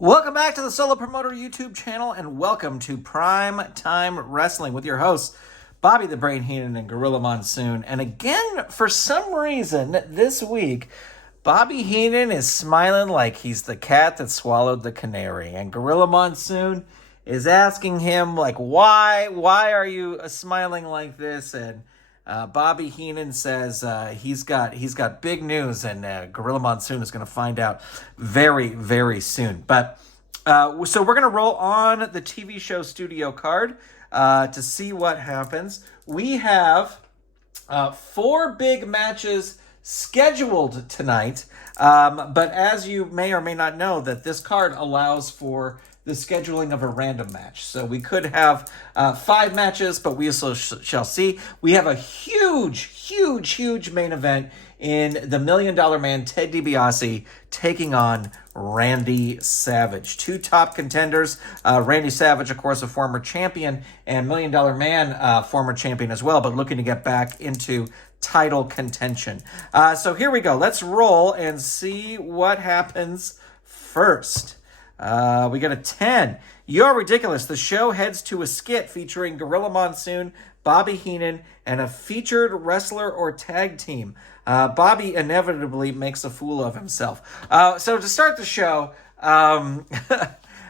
Welcome back to the Solo Promoter YouTube channel, and welcome to Prime Time Wrestling with your hosts, Bobby the Brain Heenan and Gorilla Monsoon. And again, for some reason, this week, Bobby Heenan is smiling like he's the cat that swallowed the canary. And Gorilla Monsoon is asking him, like, why are you smiling like this? And Bobby Heenan says he's got big news, and Gorilla Monsoon is going to find out very, very soon. But so we're going to roll on the TV show studio card to see what happens. We have 4 big matches scheduled tonight, but as you may or may not know, that this card allows for the scheduling of a random match. So we could have 5 matches, but we also shall see. We have a huge main event in the $1 Million Man, Ted DiBiase, taking on Randy Savage. 2 top contenders. Randy Savage, of course, a former champion, and $1 Million Man, former champion as well, but looking to get back into title contention. So here we go. Let's roll and see what happens first. We got a 10. You're ridiculous. The show heads to a skit featuring Gorilla Monsoon, Bobby Heenan, and a featured wrestler or tag team. Bobby inevitably makes a fool of himself. So to start the show,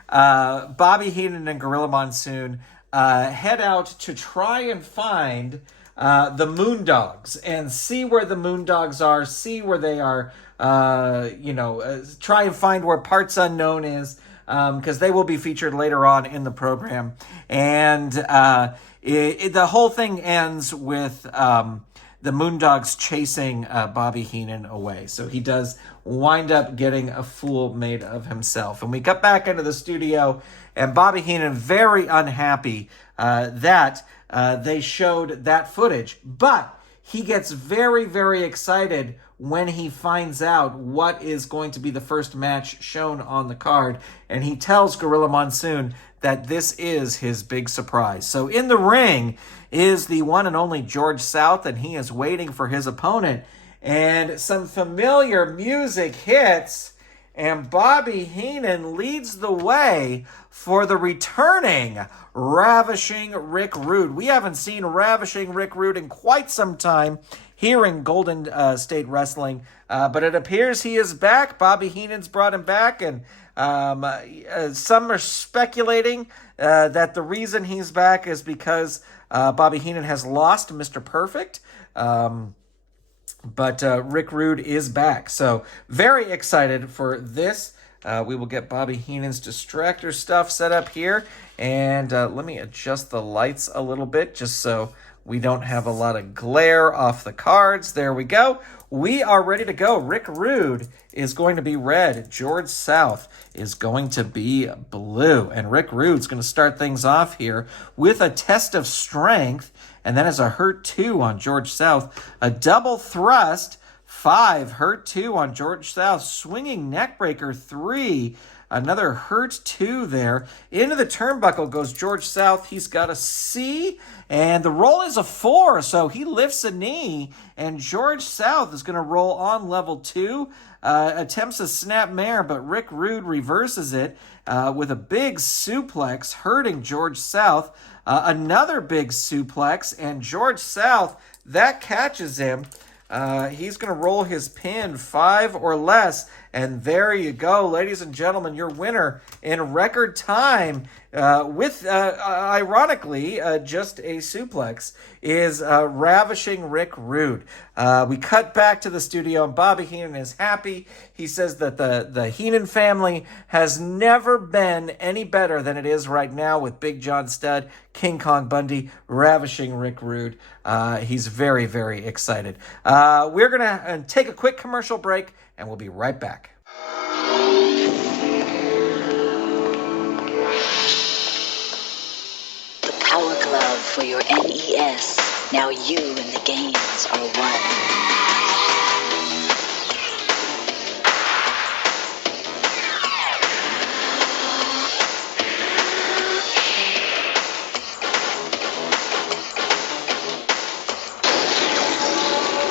Bobby Heenan and Gorilla Monsoon head out to try and find the Moondogs and see where the Moondogs are, see where they are, try and find where Parts Unknown is, because they will be featured later on in the program. And the whole thing ends with the Moondogs chasing Bobby Heenan away. So he does wind up getting a fool made of himself. And we got back into the studio, and Bobby Heenan very unhappy that they showed that footage. But he gets very, very excited when he finds out what is going to be the first match shown on the card. And he tells Gorilla Monsoon that this is his big surprise. So in the ring is the one and only George South, and he is waiting for his opponent. And some familiar music hits, and Bobby Heenan leads the way for the returning Ravishing Rick Rude. We haven't seen Ravishing Rick Rude in quite some time here in Golden State Wrestling, but it appears he is back. Bobby Heenan's brought him back, and some are speculating that the reason he's back is because Bobby Heenan has lost Mr. Perfect. But Rick Rude is back. So very excited for this. We will get Bobby Heenan's distractor stuff set up here. And let me adjust the lights a little bit just so we don't have a lot of glare off the cards. There we go. We are ready to go. Rick Rude is going to be red. George South is going to be blue. And Rick Rude's going to start things off here with a test of strength. And that is a hurt 2 on George South. A double thrust, 5. Hurt 2 on George South. Swinging neckbreaker, 3. Another hurt 2 there. Into the turnbuckle goes George South. He's got a C, and the roll is a 4, so he lifts a knee, and George South is going to roll on level 2. Attempts a snap mare, but Rick Rude reverses it with a big suplex, hurting George South. Another big suplex, and George South, that catches him. He's going to roll his pin, 5 or less. And there you go, ladies and gentlemen, your winner in record time with, ironically, just a suplex is Ravishing Rick Rude. We cut back to the studio, and Bobby Heenan is happy. He says that the Heenan family has never been any better than it is right now with Big John Studd, King Kong Bundy, Ravishing Rick Rude. He's very, very excited. We're going to take a quick commercial break, and we'll be right back. The Power Glove for your NES. Now you and the games are one.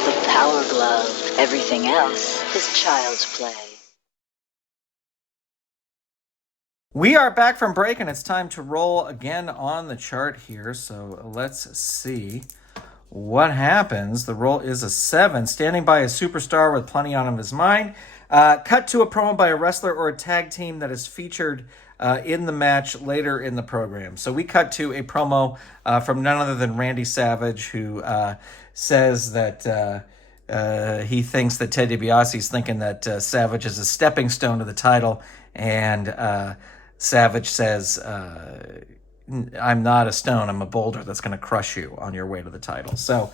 The Power Glove. Everything else is child's play. We are back from break, and it's time to roll again on the chart here. So let's see what happens. The roll is a 7. Standing by a superstar with plenty on his mind. Cut to a promo by a wrestler or a tag team that is featured in the match later in the program. So we cut to a promo from none other than Randy Savage, who says that he thinks that Ted DiBiase is thinking that Savage is a stepping stone to the title, and Savage says, I'm not a stone, I'm a boulder that's going to crush you on your way to the title. So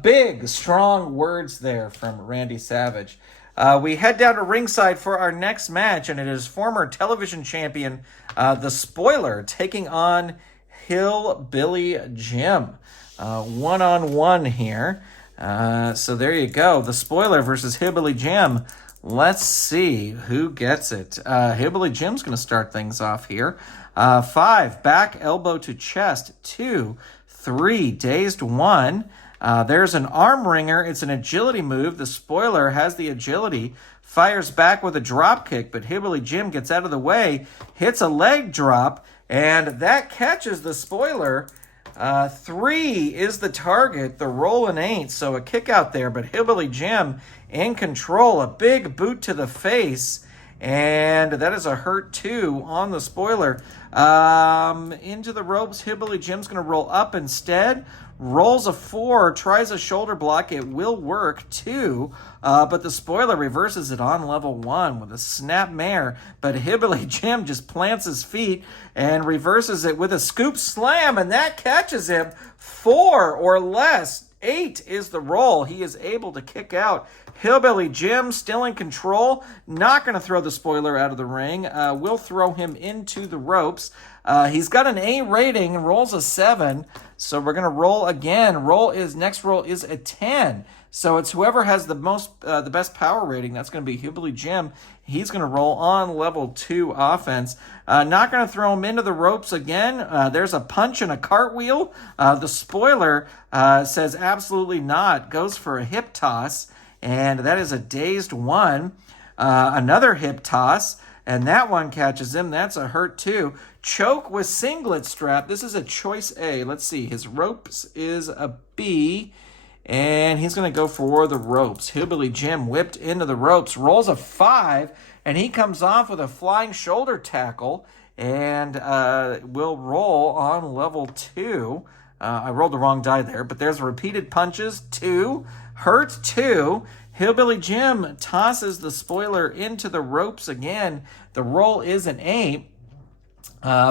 big, strong words there from Randy Savage. We head down to ringside for our next match, and it is former television champion, The Spoiler, taking on Hillbilly Jim. One-on-one here. So there you go. The Spoiler versus Hillbilly Jim. Let's see who gets it. Hillbilly Jim's going to start things off here. 5, back elbow to chest. 2, 3, dazed. 1. There's an arm wringer. It's an agility move. The Spoiler has the agility, fires back with a drop kick, but Hillbilly Jim gets out of the way, hits a leg drop, and that catches the Spoiler. 3 is the target. The rolling ain't, so a kick out there, but Hillbilly Jim in control. A big boot to the face, and that is a hurt 2 on the Spoiler. Into the ropes. Hillbilly Jim's going to roll up instead. Rolls a 4, tries a shoulder block. It will work 2, but the Spoiler reverses it on level 1 with a snap mare. But Hillbilly Jim just plants his feet and reverses it with a scoop slam, and that catches him. 4 or less. 8 is the roll. He is able to kick out. Hillbilly Jim still in control. Not going to throw the Spoiler out of the ring. Will throw him into the ropes. He's got an A rating and rolls a 7. So we're going to roll again. Next roll is a 10. So it's whoever has the best power rating. That's going to be Hillbilly Jim. He's going to roll on level 2 offense. Not going to throw him into the ropes again. There's a punch and a cartwheel. The Spoiler says absolutely not. Goes for a hip toss. And that is a dazed 1. Another hip toss. And that one catches him. That's a hurt 2. Choke with singlet strap. This is a choice A. Let's see. His ropes is a B. And he's going to go for the ropes. Hillbilly Jim whipped into the ropes. Rolls a 5. And he comes off with a flying shoulder tackle. And will roll on level 2. I rolled the wrong die there. But there's repeated punches. 2. Hurt 2. Hillbilly Jim tosses the Spoiler into the ropes again. The roll is an 8.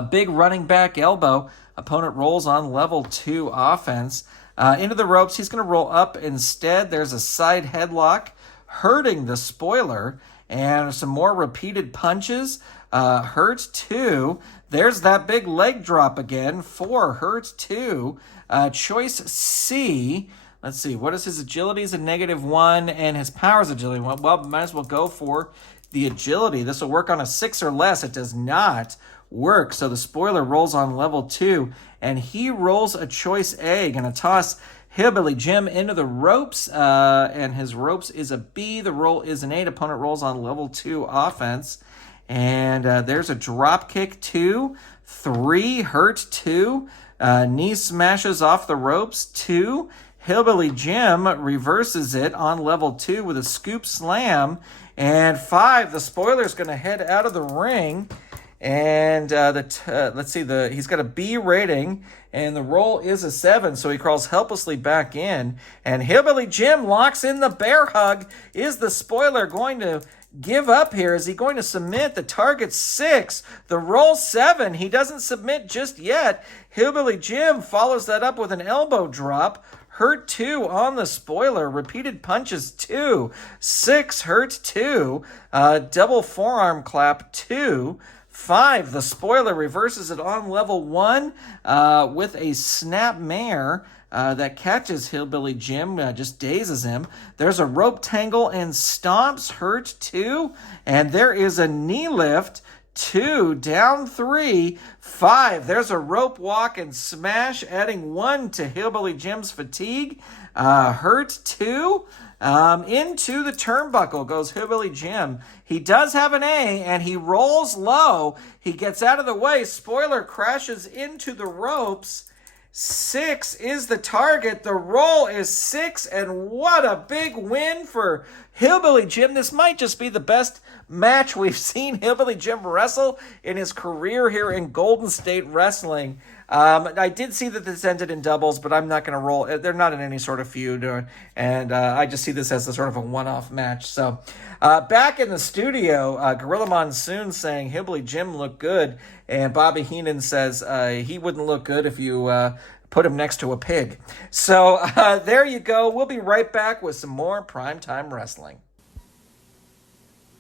Big running back elbow. Opponent rolls on level 2 offense. Into the ropes. He's going to roll up instead. There's a side headlock hurting the Spoiler. And some more repeated punches. Hurt 2. There's that big leg drop again. 4. Hurt 2. Choice C. Let's see, what is his agility? Is a -1, and his power is agility 1. Well, might as well go for the agility. This will work on a 6 or less. It does not work. So the Spoiler rolls on level 2, and he rolls a choice A. Going to toss Hillbilly Jim into the ropes, and his ropes is a B. The roll is an 8. Opponent rolls on level 2 offense. And there's a drop kick 2. 3, hurt 2. Knee smashes off the ropes 2. Hillbilly Jim reverses it on level 2 with a scoop slam. And 5, the Spoiler's going to head out of the ring. And let's see, he's got a B rating, and the roll is a 7, so he crawls helplessly back in. And Hillbilly Jim locks in the bear hug. Is the Spoiler going to give up here? Is he going to submit? The target's 6. The roll 7. He doesn't submit just yet. Hillbilly Jim follows that up with an elbow drop. Hurt 2 on the Spoiler. Repeated punches 2. 6 hurt 2. Double forearm clap 2. 5, the Spoiler reverses it on level 1 with a snap mare that catches Hillbilly Jim, just dazes him. There's a rope tangle and stomps, hurt 2. And there is a knee lift 2, down 3, 5. There's a rope walk and smash, adding 1 to Hillbilly Jim's fatigue. Hurt 2. Into the turnbuckle goes Hillbilly Jim. He does have an A, and he rolls low. He gets out of the way. Spoiler crashes into the ropes. 6 is the target. The roll is 6, and what a big win for Hillbilly Jim. This might just be the best match we've seen Hillbilly Jim wrestle in his career here in Golden State Wrestling. I did see that this ended in doubles, but I'm not going to roll. They're not in any sort of feud, and I just see this as a sort of a one-off match. So back in the studio, Gorilla Monsoon saying Hillbilly Jim looked good, and Bobby Heenan says he wouldn't look good if you put him next to a pig. So there you go. We'll be right back with some more Primetime Wrestling.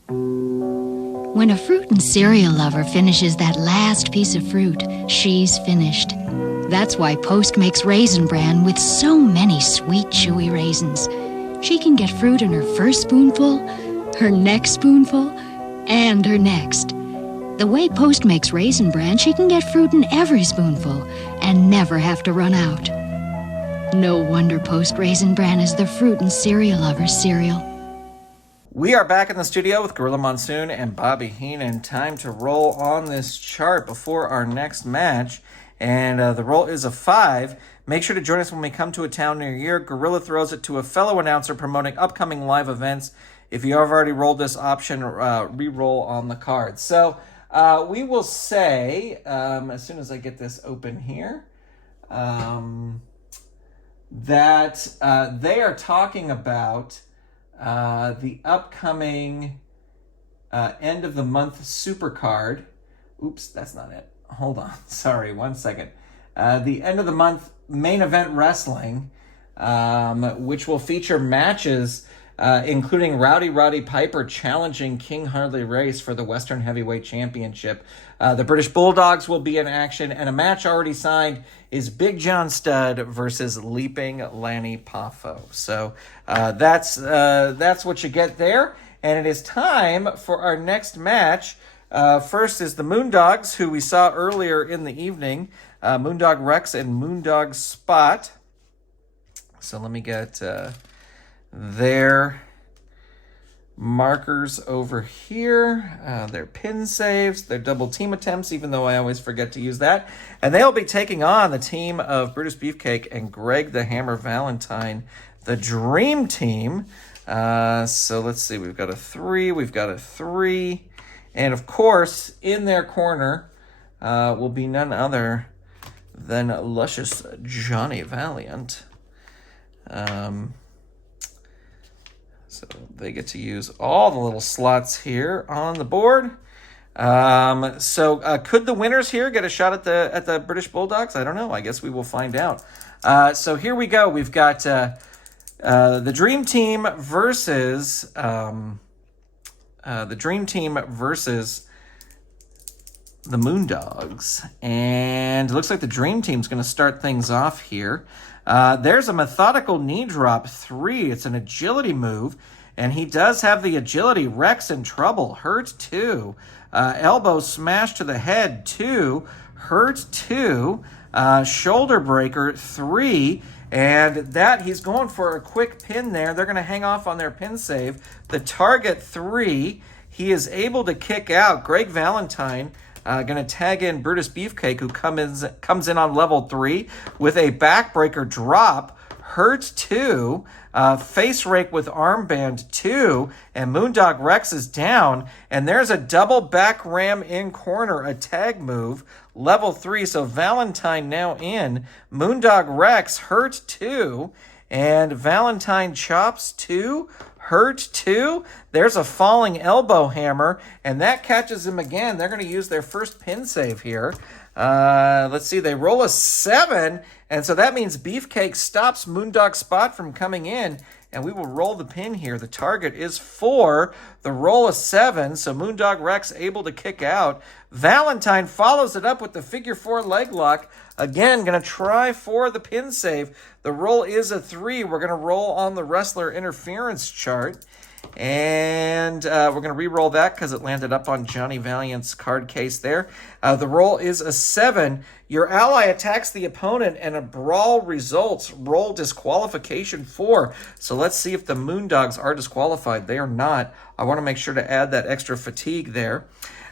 When a fruit and cereal lover finishes that last piece of fruit, she's finished. That's why Post makes Raisin Bran with so many sweet, chewy raisins. She can get fruit in her first spoonful, her next spoonful, and her next. The way Post makes Raisin Bran, she can get fruit in every spoonful and never have to run out. No wonder Post Raisin Bran is the fruit and cereal lover's cereal. We are back in the studio with Gorilla Monsoon and Bobby Heenan. Time to roll on this chart before our next match. And the roll is a 5. Make sure to join us when we come to a town near you. Gorilla throws it to a fellow announcer promoting upcoming live events. If you have already rolled this option, re-roll on the card. So we will say, as soon as I get this open here, that they are talking about the upcoming end of the month super card. Oops, that's not it. Hold on. Sorry, 1 second. The end of the month main event wrestling, which will feature matches including Roddy Piper challenging King Harley Race for the Western Heavyweight Championship. The British Bulldogs will be in action, and a match already signed is Big John Studd versus Leaping Lanny Poffo. So that's what you get there, and it is time for our next match. First is the Moondogs, who we saw earlier in the evening, Moondog Rex and Moondog Spot. So let me get their markers over here, their pin saves, their double team attempts, even though I always forget to use that. And they'll be taking on the team of Brutus Beefcake and Greg the Hammer Valentine, the Dream Team. So let's see, we've got a 3, and of course, in their corner will be none other than Lucious Johnny Valiant. So they get to use all the little slots here on the board. So could the winners here get a shot at the British Bulldogs? I don't know. I guess we will find out. So here we go. We've got the Dream Team versus the Moondogs, and it looks like the Dream Team's going to start things off here. There's a methodical knee drop 3. It's an agility move, and he does have the agility. Rex in trouble. Hurt 2. Elbow smash to the head 2. Hurt 2. Shoulder breaker 3. And that, he's going for a quick pin there. They're going to hang off on their pin save. The target 3. He is able to kick out. Greg Valentine going to tag in Brutus Beefcake, who comes in on level 3 with a backbreaker drop. Hurt 2. Face rake with armband 2. And Moondog Rex is down. And there's a double back ram in corner, a tag move. Level 3. So Valentine now in. Moondog Rex hurt 2. And Valentine chops 2. Hurt 2. There's a falling elbow hammer, and that catches him again. They're going to use their first pin save here. Let's see. They roll a 7, and so that means Beefcake stops Moondog Spot from coming in, and we will roll the pin here. The target is 4. The roll a 7, so Moondog Rex able to kick out. Valentine follows it up with the figure 4 leg lock. Again, going to try for the pin save. The roll is a 3. We're going to roll on the wrestler interference chart. And we're going to re-roll that because it landed up on Johnny Valiant's card case there. The roll is a 7. Your ally attacks the opponent and a brawl results. Roll disqualification 4. So let's see if the Moondogs are disqualified. They are not. I want to make sure to add that extra fatigue there.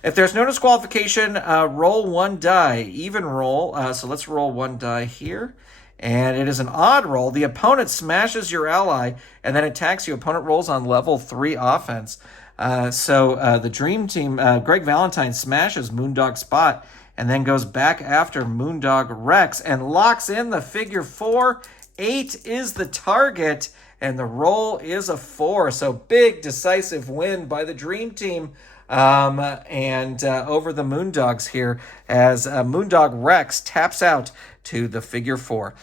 If there's no disqualification, roll 1 die. Even roll. So let's roll 1 die here. And it is an odd roll. The opponent smashes your ally and then attacks you. Opponent rolls on level 3 offense. So the Dream Team, Greg Valentine smashes Moondog Spot and then goes back after Moondog Rex and locks in the figure 4. 8 is the target and the roll is a 4. So big decisive win by the Dream Team. Over the Moondogs here as Moondog Rex taps out to the figure 4.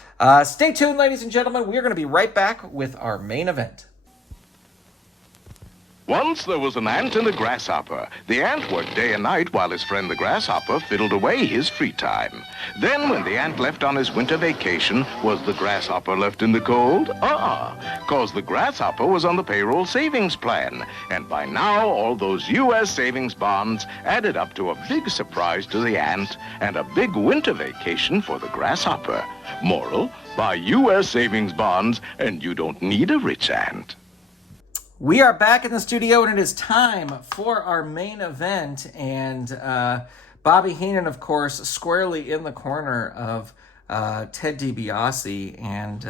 Stay tuned, ladies and gentlemen. We're going to be right back with our main event. Once there was an ant and a grasshopper. The ant worked day and night while his friend the grasshopper fiddled away his free time. Then when the ant left on his winter vacation, was the grasshopper left in the cold? Cause the grasshopper was on the payroll savings plan. And by now, all those U.S. savings bonds added up to a big surprise to the ant and a big winter vacation for the grasshopper. Moral, buy U.S. savings bonds and you don't need a rich ant. We are back in the studio, and it is time for our main event. And Bobby Heenan, of course, squarely in the corner of Ted DiBiase, and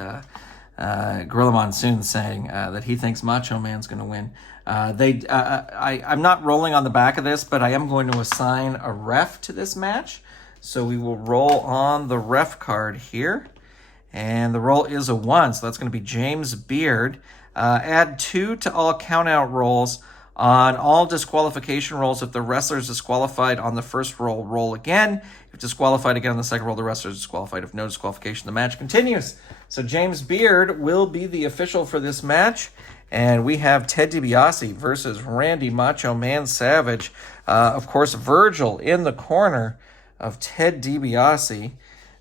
Gorilla Monsoon saying that he thinks Macho Man's going to win. I'm not rolling on the back of this, but I am going to assign a ref to this match. So we will roll on the ref card here. And the roll is a 1, so that's going to be James Beard. Add 2 to all count-out rolls on all disqualification rolls. If the wrestler is disqualified on the first roll, roll again. If disqualified again on the second roll, the wrestler is disqualified. If no disqualification, the match continues. So James Beard will be the official for this match. And we have Ted DiBiase versus Randy Macho Man Savage. Of course, Virgil in the corner of Ted DiBiase.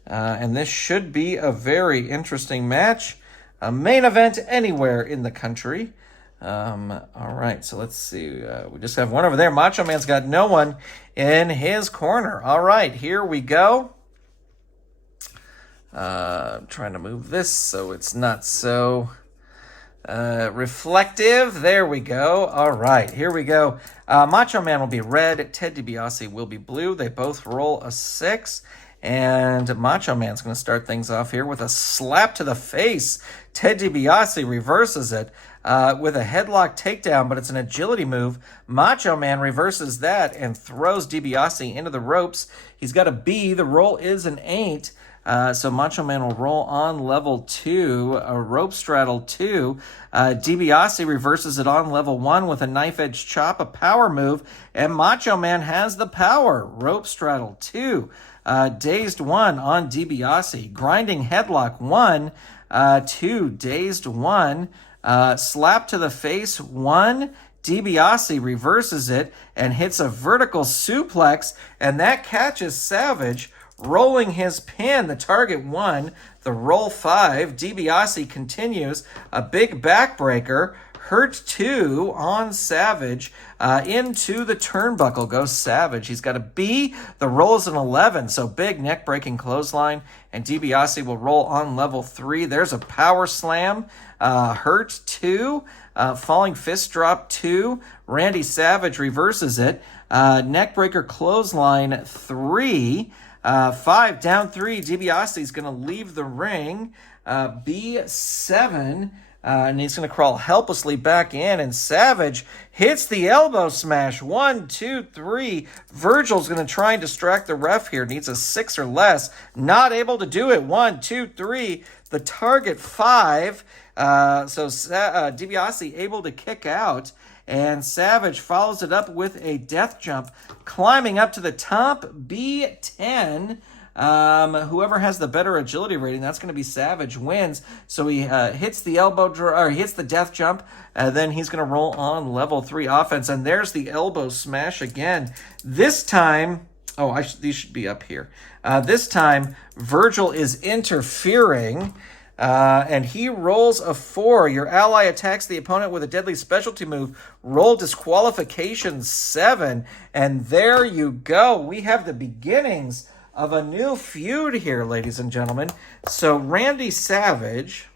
And this should be a very interesting match. A main event anywhere in the country. All right, so let's see. We just have one over there. Macho Man's got no one in his corner. All right, here we go. Trying to move this so it's not so reflective. There we go. All right, here we go. Macho Man will be red. Ted DiBiase will be blue. They both roll a 6. And Macho Man's going to start things off here with a slap to the face. Ted DiBiase reverses it with a headlock takedown, but it's an agility move. Macho Man reverses that and throws DiBiase into the ropes. He's got a B. The roll is an 8. So Macho Man will roll on level 2, a rope straddle 2. DiBiase reverses it on level 1 with a knife edge chop, a power move, and Macho Man has the power. Rope straddle 2. Dazed 1 on DiBiase. Grinding headlock 1, 2. Dazed 1. Slap to the face 1. DiBiase reverses it and hits a vertical suplex, and that catches Savage, rolling his pin. The target 1, the roll 5. DiBiase continues. A big backbreaker. Hurt 2 on Savage. Into the turnbuckle goes Savage. He's got a B. The roll is an 11, so big neck-breaking clothesline. And DiBiase will roll on level 3. There's a power slam. Hurt 2. Falling fist drop 2. Randy Savage reverses it. Neckbreaker clothesline 3. 5 down 3. DiBiase is going to leave the ring. B7. And he's going to crawl helplessly back in, and Savage hits the elbow smash. 1, 2, 3. Virgil's going to try and distract the ref here. Needs a 6 or less. Not able to do it. 1, 2, 3. The target 5. DiBiase able to kick out, and Savage follows it up with a death jump, climbing up to the top. B10. Whoever has the better agility rating, that's going to be Savage, wins. So he hits the hits the death jump, and then he's going to roll on level 3 offense. And there's the elbow smash again. This time, Oh, these should be up here. This time, Virgil is interfering, and he rolls a 4. Your ally attacks the opponent with a deadly specialty move. Roll disqualification 7, and there you go. We have the beginnings of a new feud here, ladies and gentlemen. So Randy Savage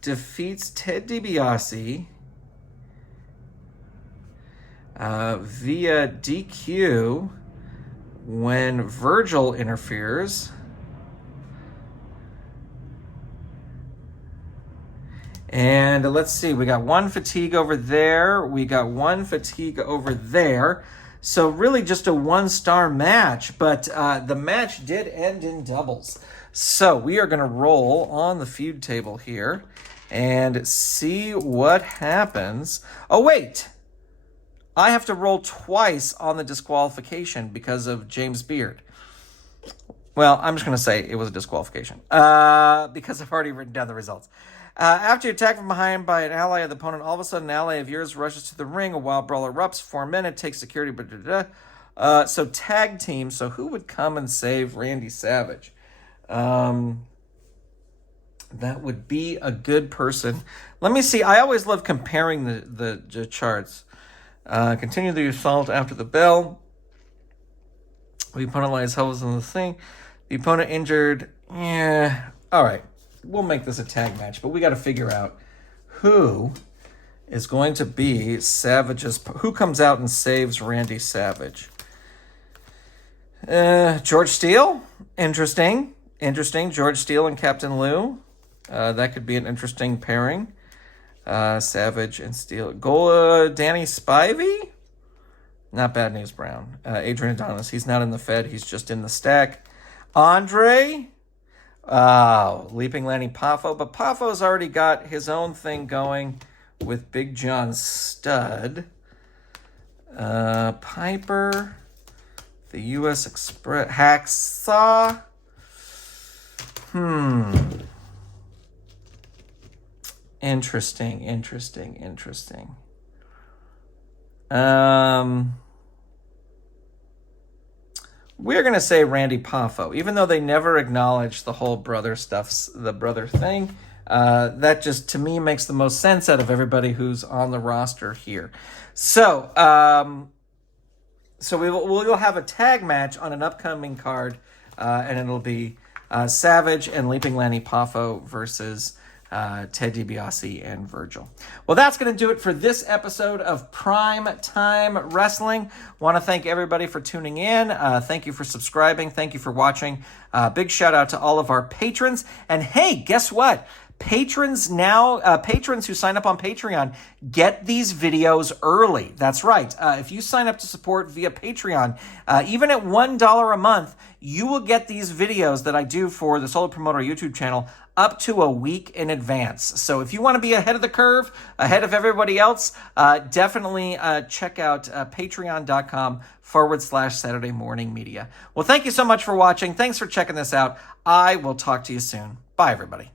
defeats Ted DiBiase via DQ when Virgil interferes. And let's see, we got 1 fatigue over there. We got 1 fatigue over there. So really just a 1-star match, but the match did end in doubles. So we are going to roll on the feud table here and see what happens. Oh, wait. I have to roll twice on the disqualification because of James Beard. Well, I'm just going to say it was a disqualification because I've already written down the results. After you attack from behind by an ally of the opponent, all of a sudden an ally of yours rushes to the ring. A wild brawl erupts. 4 minutes. Takes security. So tag team. So who would come and save Randy Savage? That would be a good person. Let me see. I always love comparing the charts. Continue the assault after the bell. The opponent lies helpless in the thing. The opponent injured. Yeah. All right. We'll make this a tag match, but we got to figure out who is going to be Savage's. Who comes out and saves Randy Savage? George Steele. Interesting. George Steele and Captain Lou. That could be an interesting pairing. Savage and Steele. Danny Spivey? Not Bad News Brown. Adrian Adonis. He's not in the Fed. He's just in the stack. Andre? Leaping Lanny Poffo. But Poffo's already got his own thing going with Big John Studd. Piper. The U.S. Express. Hacksaw. Interesting. We're going to say Randy Poffo, even though they never acknowledge the whole brother stuff, the brother thing. That just, to me, makes the most sense out of everybody who's on the roster here. So we'll have a tag match on an upcoming card, and it'll be Savage and Leaping Lanny Poffo versus Ted DiBiase and Virgil. Well, that's going to do it for this episode of Prime Time Wrestling. Want to thank everybody for tuning in. Thank you for subscribing. Thank you for watching. Big shout out to all of our patrons. And hey, guess what? Patrons who sign up on Patreon get these videos early. That's right. If you sign up to support via Patreon, even at $1 a month, you will get these videos that I do for the Solo Promoter YouTube channel up to a week in advance. So if you want to be ahead of the curve, ahead of everybody else, definitely check out patreon.com/Saturday Morning Media. Well, thank you so much for watching. Thanks for checking this out. I will talk to you soon. Bye, everybody.